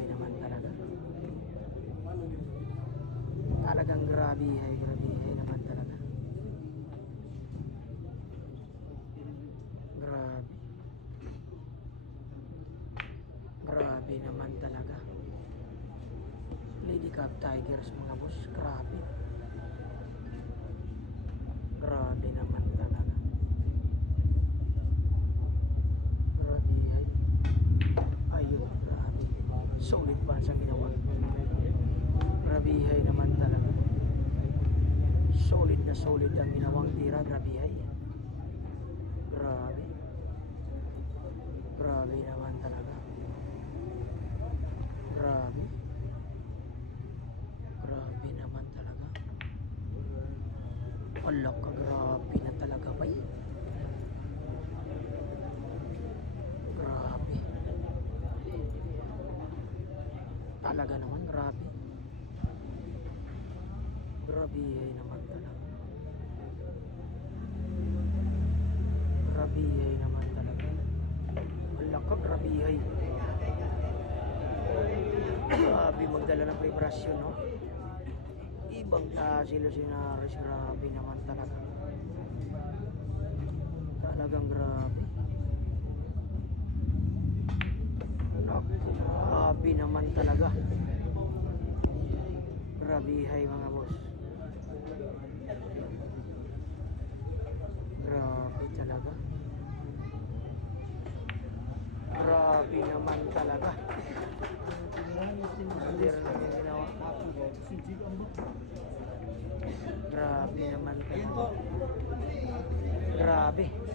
Grabe naman talaga. Talagang grabe naman talaga. Grabe. Grabe naman talaga. Lady Cup Tigers mga boss. Grabe. Grabe naman talaga. Grabe ay. Ayun, grabe. Solid pa sa ginawa. Grabe ay naman talaga. Solid na solid ang ginawang tira. Grabe ay. Grabe. Grabe naman talaga. Grabe. Grabe naman talaga. Wala ka, grabe na talaga ba eh. Grabe. Talaga naman, grabe. Grabe naman talaga. Grabe naman talaga. Wala ka, grabe ay. Grabe magdala ng preparasyon, no? Ibang sila sinaris, grabe naman talaga. Talagang grabe. Naku, grabe naman talaga. Grabe hay mga boss. Grabe talaga. Grabe naman talaga. Hindi rin namin ginawa. Grabe naman talaga. Grabe.